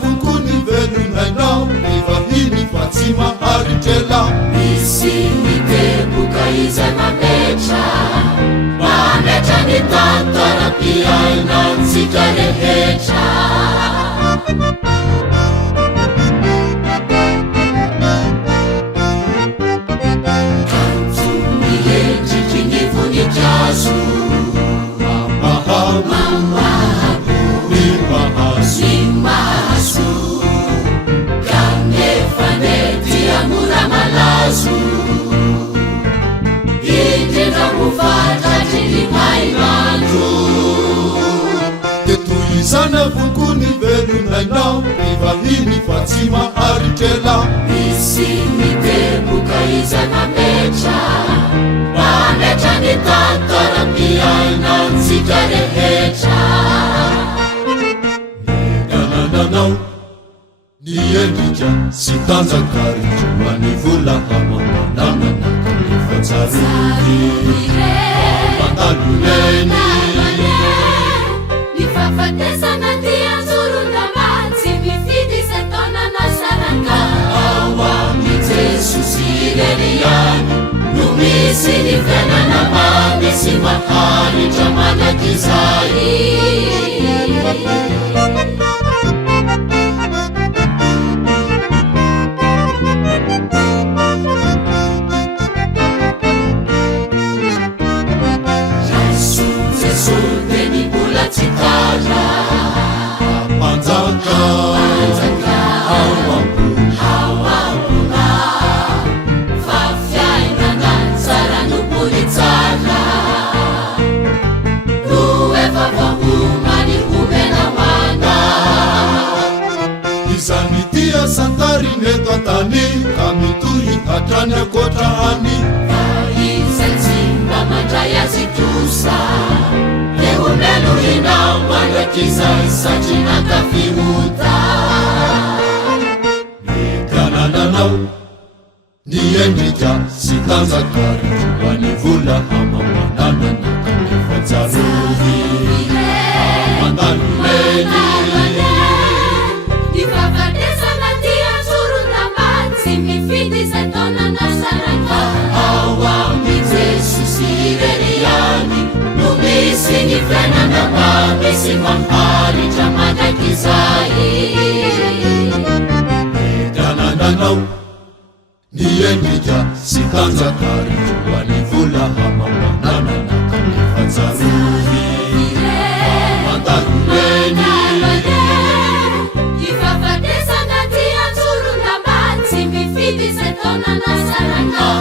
vukuni velunainao mivahiny fa tsy maharitrela misy mitebuka izay mametra ny tantara-piainantsika rehetra kanto miendriky ny voninkazo mamahabo ny mahazo kanefa dia mora malazo indrindra mofatratry ny maimandro tetoizana vokony velunainao mivahiny fa tsy maharitrela misy mitebuka izay mametra ny tantara-piainantsika rehetra miganananao ny endrika sy tanjakaritro manivola hamamananana kanefa tsarovy mandaloleny ny fahafatesana tianjorondamatsy mifidy zay taonana saraka ao amin'ny jesosy ireriany no misy ny fiainana mamy sy maharitra manakizay panjaka hawambuna fa fiainana tsara nobony tsara no efa voahomany homena mana izany tia santariny eto antany ka mitohy hatrany akoatra any fa izay tsy mba mandray azy kosa omelo hinao mandrakizay satry nakafihota miganananao ny endrika sy tanjakaritro manivola hamamananana kanefa tsarovy mandaloleny ny fahafatesana tianjorondamatsy mifidy zay taonana saraka ao amin'ny jesosy ireriany no misy ny fiainana mamy sy maharitra manakizay miganananao ny endrika sy tanjakaritro manivola hamamananana kanefa tsarovy mandaloleny ny fahafatesana tianjorondamatsy mifidy zay taonana saraka